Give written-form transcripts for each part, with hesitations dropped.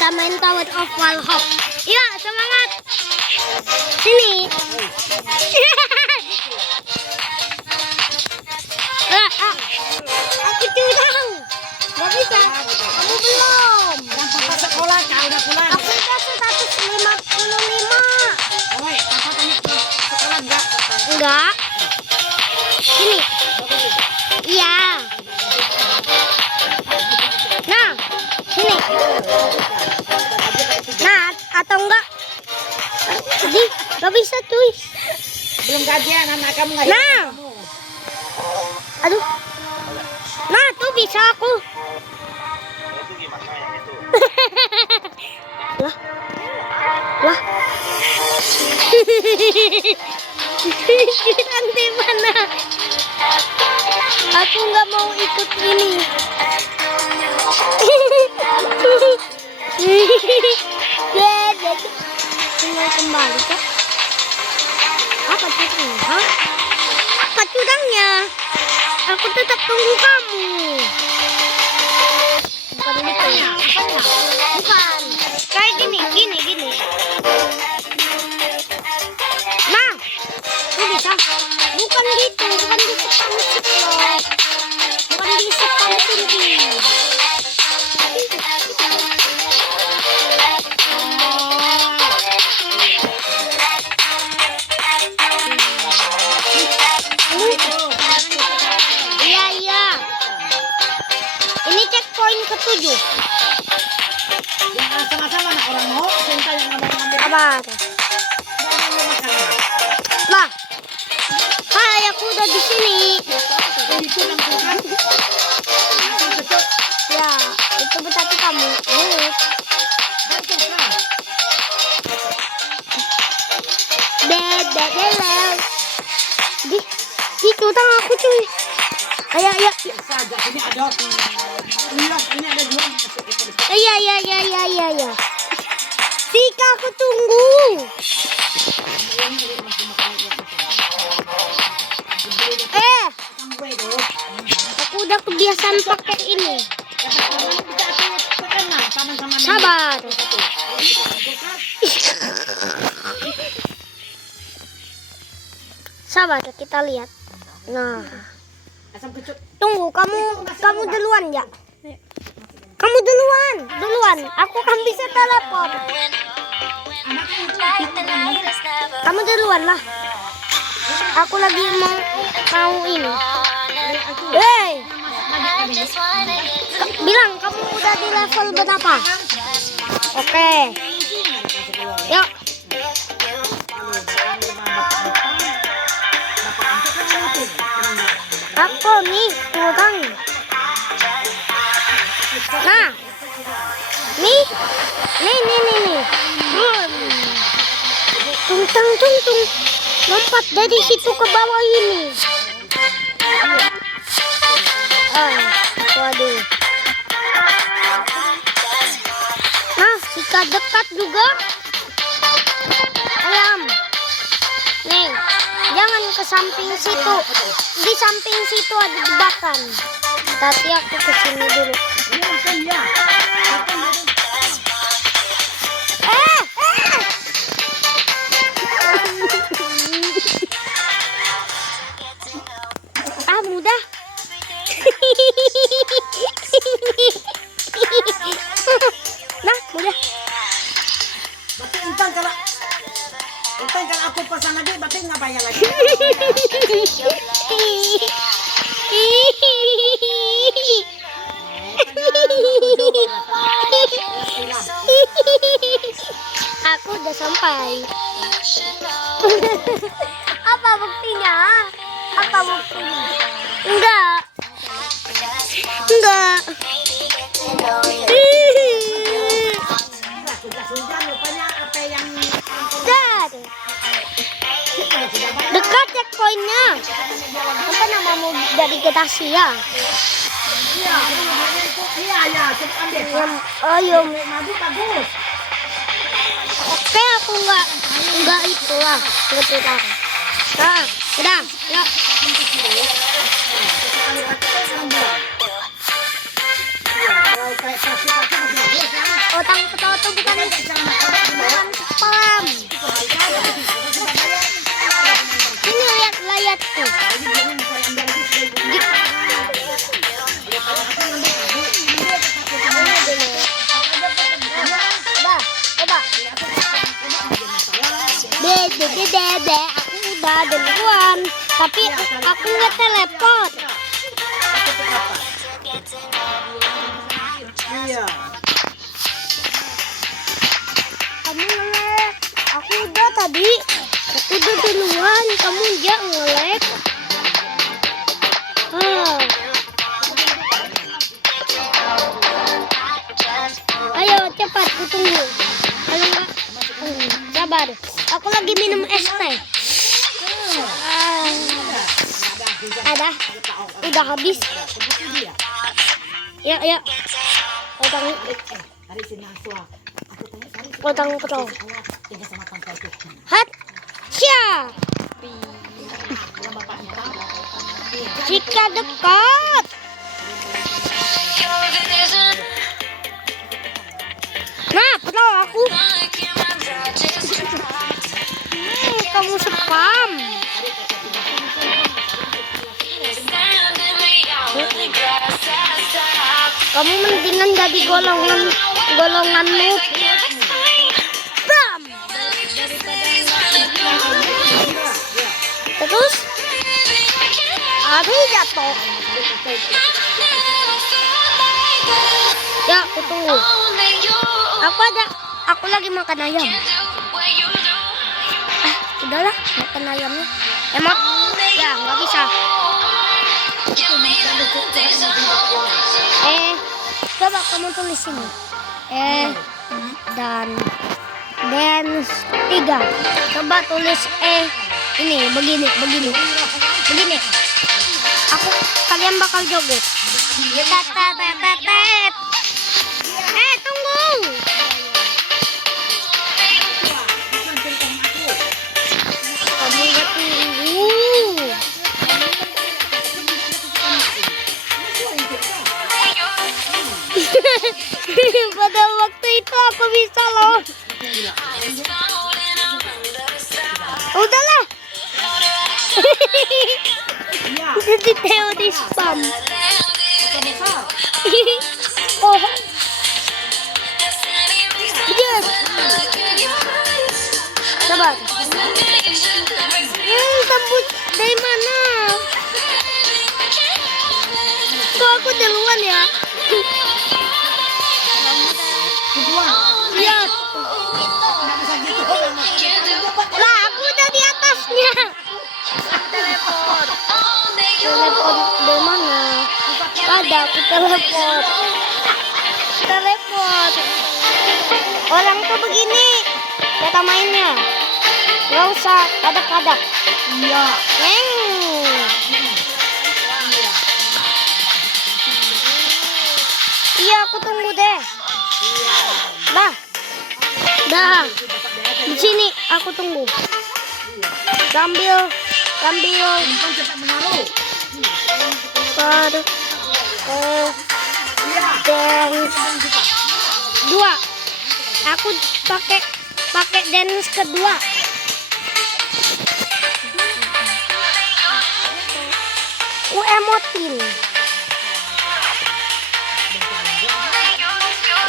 kita main Tower of Walhop. Iya, semangat. Sini. Aku curang. Gak bisa. Kamu belum. Papa sekolah kau udah pulang. Aku udah 155. Oi, papa tanya sekolah enggak? Enggak. Sini. Iya. Nah, sini. Nah, atau enggak? Jadi, gak bisa cuy. Belum gajian anak kamu nggak? Nah. Aduh. Nah, tuh bisa aku. Itu gimana yang itu? Lah. Lah. Nanti mana? Aku nggak mau ikut ini. Tinggal kembali kok. Apa curangnya? Hah? Apa curangnya? Aku tetap tunggu kamu. Bukan gitu ya? Bukan. Kayak gini. Nah, lu bisa. Bukan gitu, bukan di spam loh. Bukan di spam tinggi. Iya. Ini checkpoint ke-7. Yang sama-sama anak orang mau, cinta yang ngambil. Apa? Lah. Hai, aku udah di sini. Itu langsung. Ya, itu berarti kamu. Di curang aku cuy. Ayo. Saja ini ada. Ini ada dua. Iya. Tika, aku tunggu. Aku udah kebiasaan pakai ini. Sabar. Sabar, kita lihat. Nah, tunggu, kamu duluan ya. Kamu duluan. Aku kan bisa telepon. Kamu duluan lah. Aku lagi mau ini. Hey, bilang kamu udah di level berapa? Oke. Yuk. Aku nih curang. Nah, nih. Tung. Lompat dari situ ke bawah ini. Waduh. Nah, jika dekat juga. Ayam. Nih, jangan ke samping situ. Di samping situ ada jebakan. Tapi aku kesini dulu. Mudah. Nah, mudah. Berarti Intan kalau aku pesan lagi, berarti nggak bayar lagi. Aku udah sampai. Apa buktinya? Enggak. Dekat checkpointnya. Apa namamu dari Getasia? Iya, cepat deh. Ayo. Bagus. Oke, aku enggak itulah, enggak curang. Nah, udah, yuk. Potong potato bukan spam. Ini lihat layarku. Coba. Dede, aku udah duluan. Tapi aku nggak teleport. Iya. Kamu ngelek. Aku udah tadi. Aku udah duluan. Kamu aja ngelek. Ayo cepat, aku tunggu. Kalau enggak, sabar. Aku lagi minum es teh. Ada, udah habis. Ya. Potong. Hat, cia. Jika dekat. Nah, potong aku. Kamu spam. Kamu mendingan jadi golonganmu. Bam. Terus aduh jatuh. Ya, aku tunggu. Aku lagi makan ayam. Udahlah, makan ayamnya. Emot. Ya, nggak bisa. Coba kamu tulis ini. Dan 3. Coba tulis ini begini. Kalian bakal joget. Tet. Tunggu. Kamu nggak tunggu. Pada waktu itu aku bisa loh. Udahlah. Jadi teori spam. Oh. Yes. Sabar. Tembus dari mana? Kok aku duluan ya? Iya. Lah, aku udah di atasnya. Teleport dari mana? Ada, aku teleport. Orang tuh begini cara mainnya. Gak usah kadap-kadap. Iya. Iya, aku tunggu deh. Dah. Di sini aku tunggu. Sambil Cepat mengaruh. dance 2. Aku pakai dance kedua. Aku emotin.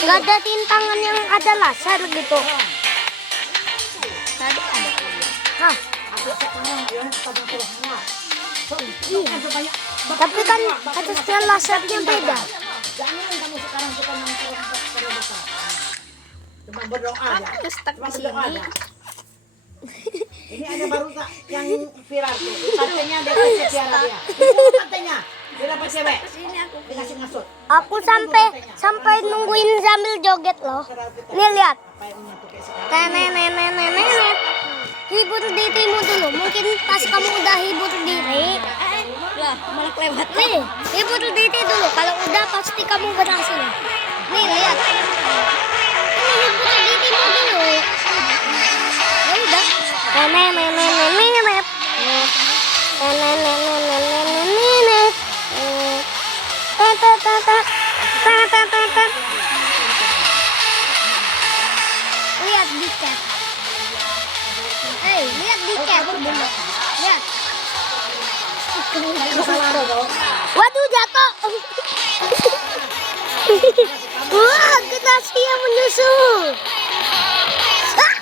Gak ada tintangan yang ada laser gitu. Tadi ada. Hah? Tapi kan atasnya lasernya beda. Jangan kamu sekarang suka nongkrong besar. Cuma berdoa aja. Cuma berdoa aja. Ini ada baru yang viral tuh. Katanya dia kasih piara dia. Katanya dia dapat cewek. Dikasih ngasut. Aku sampai nungguin sambil joget loh. Nih lihat. Nenek. Hibur dirimu dulu. Mungkin pas kamu udah hibur diri. Lah, malah kelewat. Nih, hibur diri dulu. Kalau udah pasti kamu berhasil. Nih, lihat. Ini hibur dirimu dulu. Ya udah. Nenek. tiket. Ya. Masalah ada dong. Waduh, jatuh. Wah, generasi yang menyusul. Ah.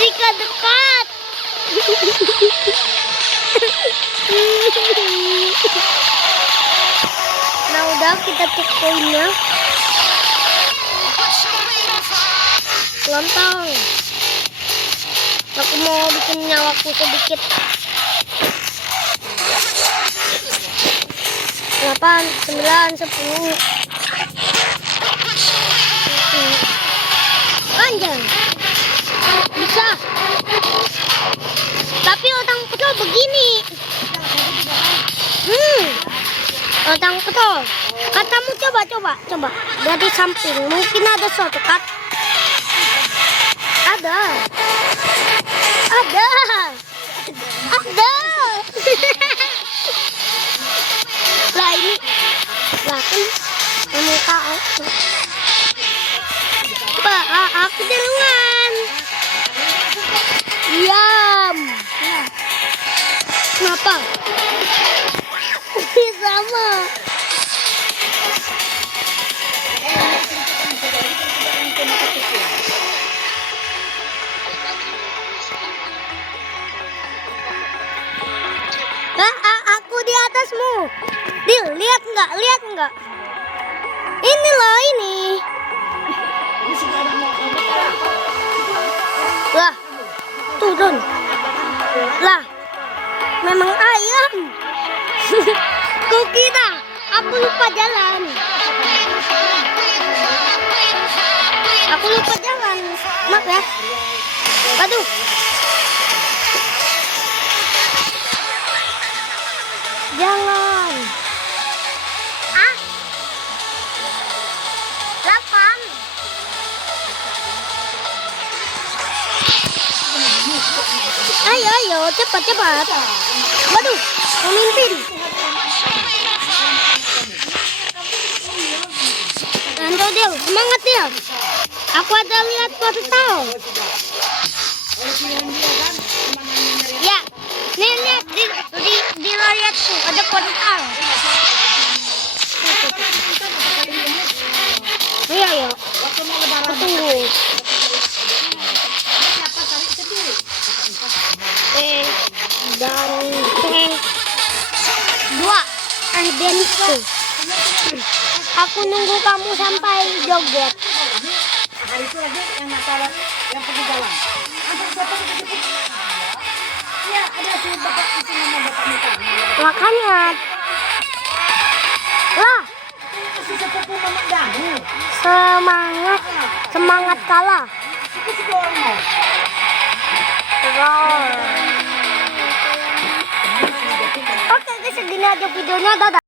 Jika dekat. Nah, udah kita cek poinnya. Lontong. Aku mau bikin nyawaku sedikit. 8, 9, 10. Panjang. Bisa. Tapi otang kecil begini. Otang kecil. Katamu coba. Dari samping. Mungkin ada shortcut. Ada. Lah ini. Lah kan. Muka aku. Pak, aku duluan. Diam. Kenapa? Sama. Aku di atasmu. Dil, lihat nggak? Ini loh ini. Lah, turun. Lah, memang ayam. Kukira, aku lupa jalan. Maaf ya. Aduh. Jangan. Ah. 8. Ayo, cepat. Waduh, memimpin. Ando Del, semangat Del. Aku ada lihat portal. Ya, nih lihat di layarku ada portal. Iya. Aku tunggu. Dan 2 Ardenku. Aku nunggu kamu sampai joget. Hari itu lagi yang masalah yang pergi jalan. Iya, ada si bapak itu nama bapak muka. Makanya. Lah, Si sepupu Mamak Dahu. semangat kalah. Itu si orang mau. Oke guys, segini aja videonya. Dadah.